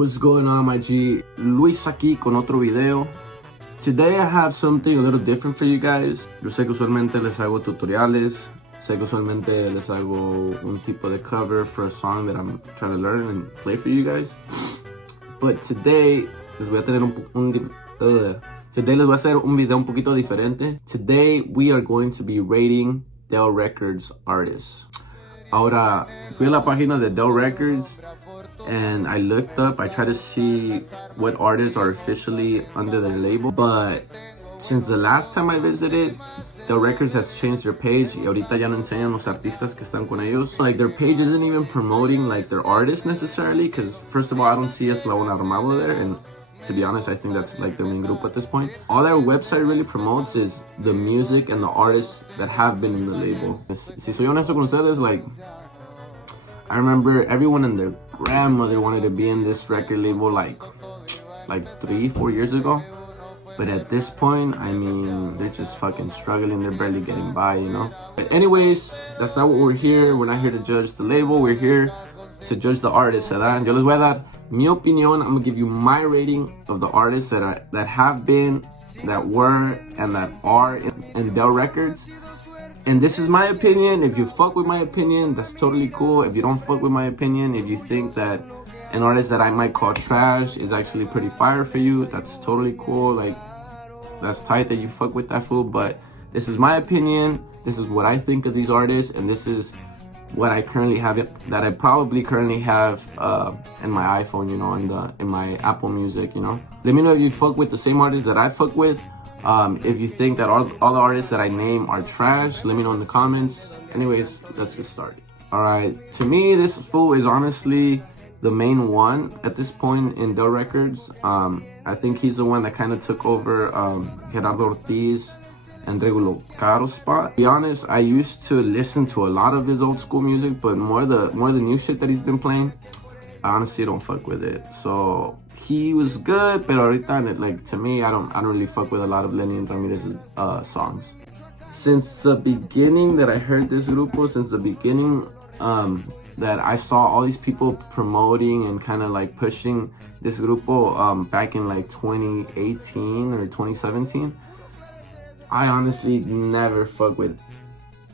What's going on, my G? Luis aquí con otro video. Today I have something a little different for you guys. Yo sé que usualmente les hago tutoriales. Sé que usualmente les hago un tipo de cover for a song that I'm trying to learn and play for you guys. But today les voy a tener today les voy a hacer un video un poquito diferente. Today we are going to be rating Del Records artists. Ahora, fui a la página de Del Records and I looked up, I tried to see what artists are officially under their label, but since the last time I visited, Del Records has changed their page y ahorita ya no enseñan los artistas que están con ellos. Like, their page isn't even promoting like their artists necessarily, because first of all, I don't see Eslabon Armado there, and to be honest, I think that's like their main group at this point. All their website really promotes is the music and the artists that have been in the label. Si soy honesto con ustedes, like, I remember everyone and their grandmother wanted to be in this record label like 3-4 years ago. But at this point, I mean, they're just fucking struggling. They're barely getting by, you know? But anyways, that's not what we're here. We're not here to judge the label. We're here to judge the artists, ¿verdad? Yo les voy a dar mi opinión. I'm gonna give you my rating of the artists that have been, that were, and that are in Del Records. And this is my opinion. If you fuck with my opinion, that's totally cool. If you don't fuck with my opinion, if you think that an artist that I might call trash is actually pretty fire for you, that's totally cool. Like, that's tight that you fuck with that fool. But this is my opinion. This is what I think of these artists, and this is what I currently have, that I probably currently have in my iPhone, you know, in my Apple Music, you know. Let me know if you fuck with the same artists that I fuck with. If you think that all the artists that I name are trash, let me know in the comments. Anyways, let's get started. Alright, to me, this fool is honestly the main one at this point in Del Records. I think he's the one that kind of took over Gerardo Ortiz and Regulo Caro's spot. To be honest, I used to listen to a lot of his old school music, but more the new shit that he's been playing, I honestly don't fuck with it. So he was good, but ahorita, like, to me, I don't really fuck with a lot of Lenny Ramirez's songs. Since the beginning that I heard this grupo, since the beginning that I saw all these people promoting and kind of like pushing this grupo back in like 2018 or 2017, I honestly never fuck with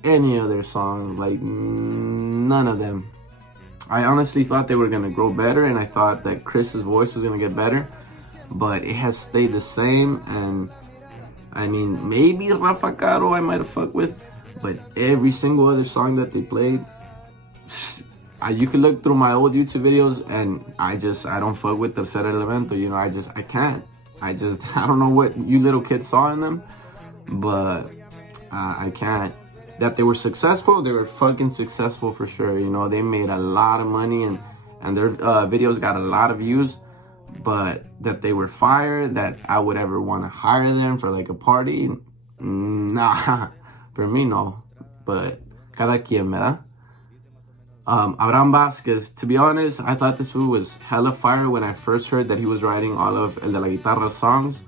any of their songs, like none of them. I honestly thought they were gonna grow better, and I thought that Chris's voice was gonna get better, but it has stayed the same. And I mean, maybe Rafa Caro I might have fucked with, but every single other song that they played, you can look through my old YouTube videos, and I don't fuck with Tercer Elemento, you know. I can't. I don't know what you little kids saw in them, but I can't. That they were successful, they were fucking successful for sure, you know. They made a lot of money, and their videos got a lot of views. But that they were fire, that I would ever want to hire them for like a party, nah. For me, no. But cada quien, ¿verdad? Abraham Vasquez, to be honest, I thought this fool was hella fire when I first heard that he was writing all of El de la Guitarra songs.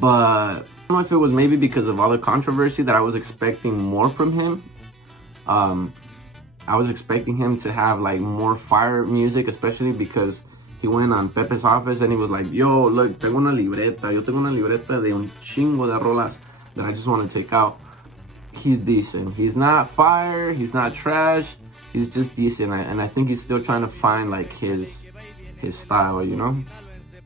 But I don't know if it was maybe because of all the controversy that I was expecting more from him. I was expecting him to have like more fire music, especially because he went on Pepe's Office and he was like, yo, look, yo tengo una libreta de un chingo de rolas that I just want to take out. He's decent. He's not fire, he's not trash, he's just decent, and I think he's still trying to find like his style, you know.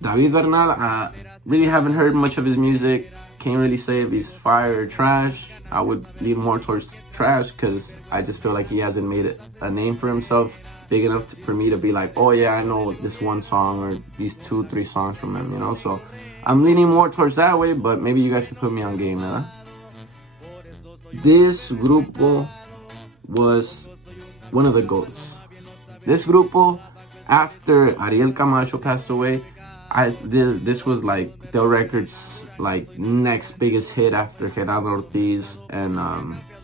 David Bernal, I really haven't heard much of his music. Can't really say if he's fire or trash. I would lean more towards trash because I just feel like he hasn't made a name for himself big enough for me to be like, oh yeah, I know this one song or these 2-3 songs from him, you know. So I'm leaning more towards that way, but maybe you guys can put me on game, huh? This grupo was one of the GOATs. This grupo, after Ariel Camacho passed away, this was like Del Records' like next biggest hit after Gerardo Ortiz and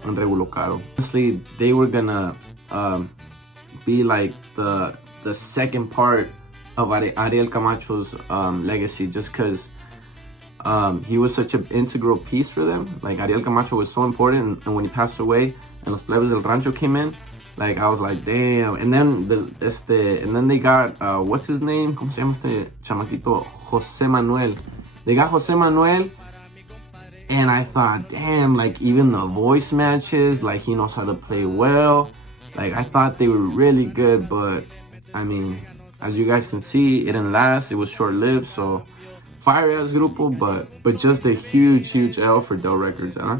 Regulo Caro. Honestly, they were gonna be like the second part of Ariel Camacho's legacy, just because he was such an integral piece for them. Like, Ariel Camacho was so important, and when he passed away and Los Plebes del Rancho came in, Like I was like, damn. And then they got what's his name? ¿Cómo se llama este chamaquito? Jose Manuel. They got Jose Manuel, and I thought, damn, like even the voice matches, like he knows how to play well. Like I thought they were really good, but I mean, as you guys can see, it didn't last. It was short-lived, so fire as grupo, but just a huge L for Del Records, huh?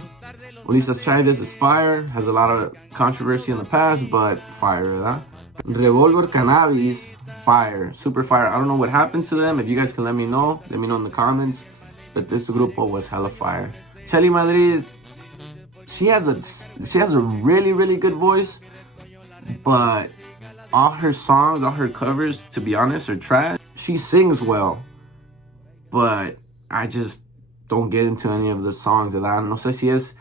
Ulises Chávez is fire, has a lot of controversy in the past, but fire, huh? Revolver Cannabis, fire, super fire. I don't know what happened to them. If you guys can let me know in the comments. But this grupo was hella fire. Chelly Madrid, she has a really good voice, but all her songs, all her covers, to be honest, are trash. She sings well, but I just don't get into any of the songs. No sé si es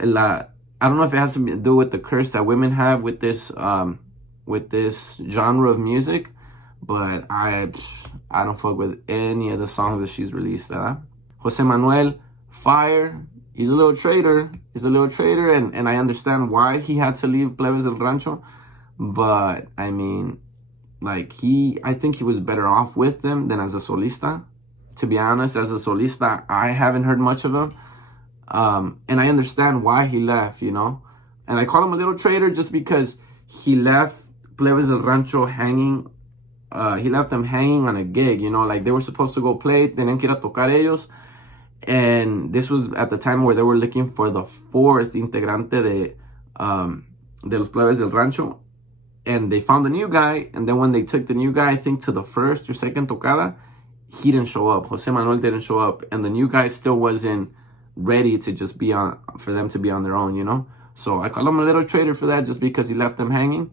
I don't know if it has to do with the curse that women have with this genre of music, but I don't fuck with any of the songs that she's released. Jose Manuel, fire. He's a little traitor. And I understand why he had to leave Plebes del Rancho. But, I mean, like, I think he was better off with them than as a solista. To be honest, as a solista, I haven't heard much of him. And I understand why he left, you know. And I call him a little traitor just because he left Plebes del Rancho hanging. He left them hanging on a gig, you know. Like, they were supposed to go play. Tenían que ir a tocar ellos. And this was at the time where they were looking for the fourth integrante de los Plebes del Rancho. And they found a new guy. And then when they took the new guy, I think to the first or second tocada, he didn't show up. Jose Manuel didn't show up. And the new guy still wasn't ready to just be for them to be on their own, you know? So I call him a little traitor for that just because he left them hanging.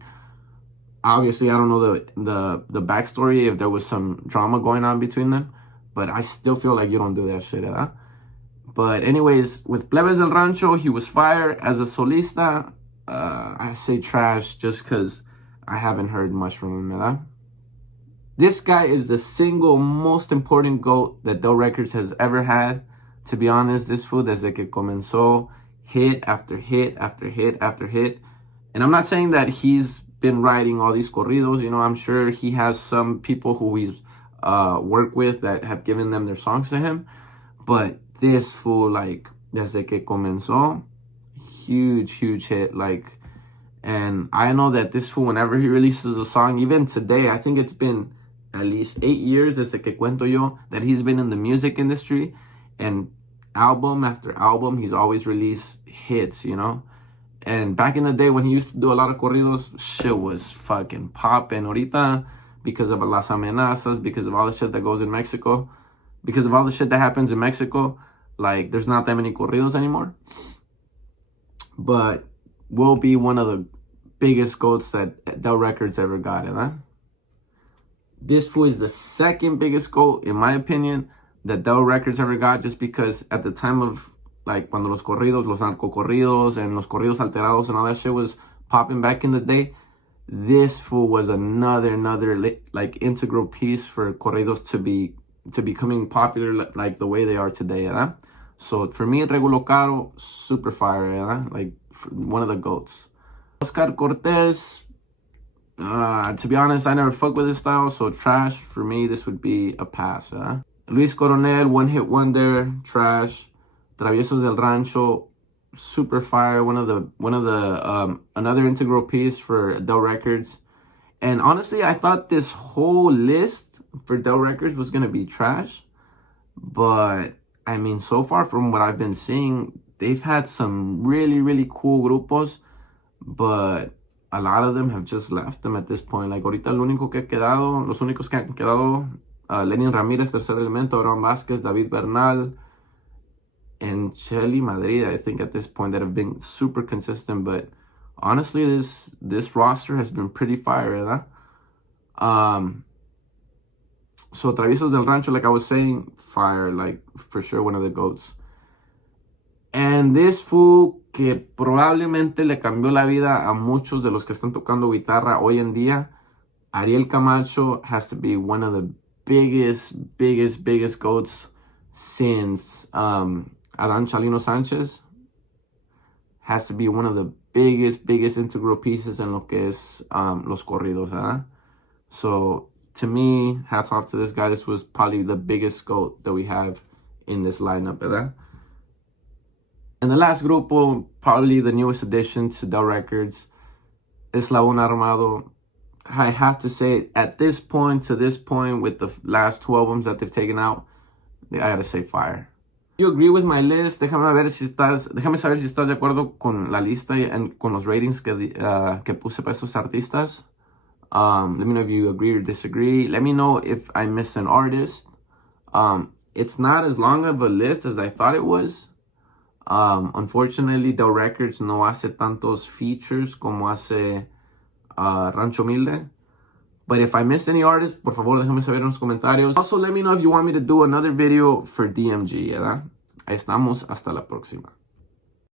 Obviously, I don't know the backstory, if there was some drama going on between them. But I still feel like you don't do that shit, huh? But anyways, with Plebes del Rancho, he was fire. As a solista, I say trash just because I haven't heard much from him, huh? This guy is the single most important GOAT that Del Records has ever had. To be honest, this fool, desde que comenzó, hit after hit after hit after hit. And I'm not saying that he's been writing all these corridos. You know, I'm sure he has some people who he's worked with that have given them their songs to him. But this fool, like, desde que comenzó, huge hit. Like, and I know that this fool, whenever he releases a song, even today, I think it's been at least 8 years, desde que cuento yo, that he's been in the music industry. And album after album, he's always released hits, you know? And back in the day when he used to do a lot of corridos, shit was fucking popping. Ahorita, because of las amenazas, because of all the shit that goes in Mexico, because of all the shit that happens in Mexico, like, there's not that many corridos anymore. But will be one of the biggest GOATs that Del Records ever got, huh? This fool is the second biggest GOAT, in my opinion, that Del Records ever got, just because at the time of, like, cuando los corridos, los narcocorridos, and los corridos alterados and all that shit was popping back in the day, this fool was another like integral piece for corridos to becoming popular like the way they are today, huh? So for me, Regulo Caro, super fire, huh? Like one of the GOATs. Oscar Cortez, to be honest, I never fuck with his style, so trash. For me, this would be a pass, huh? Luis Coronel, one hit wonder, trash. Traviesos del Rancho, super fire. One of the another integral piece for Del Records. And honestly, I thought this whole list for Del Records was gonna be trash, but I mean, so far from what I've been seeing, they've had some really cool grupos, but a lot of them have just left them at this point. Like, ahorita los únicos que han quedado, Lenin Ramírez, Tercer Elemento, Abraham Vázquez, David Bernal, and Chelly Madrid, I think at this point, that have been super consistent. But honestly, this roster has been pretty fire, huh? So Traviesos del Rancho, like I was saying, fire, like for sure one of the GOATs. And this fool que probablemente le cambió la vida a muchos de los que están tocando guitarra hoy en día, Ariel Camacho, has to be one of the biggest GOATs since Adán Chalino Sánchez. Has to be one of the biggest integral pieces en lo que es los corridos, ¿verdad? So to me, hats off to this guy. This was probably the biggest GOAT that we have in this lineup, ¿verdad? And the last grupo, probably the newest addition to Del Records, Eslabón Armado. I have to say, at this point, to this point, with the last two albums that they've taken out, I gotta say fire. If you agree with my list, déjame saber si estás de acuerdo con la lista y con los ratings que puse para estos artistas. Let me know if you agree or disagree. Let me know if I missed an artist. It's not as long of a list as I thought it was. Unfortunately, Del Records no hace tantos features como hace Rancho Humilde. But if I missed any artists, por favor, déjame saber en los comentarios. Also, let me know if you want me to do another video for DMG, ¿verdad? Ahí estamos, hasta la próxima.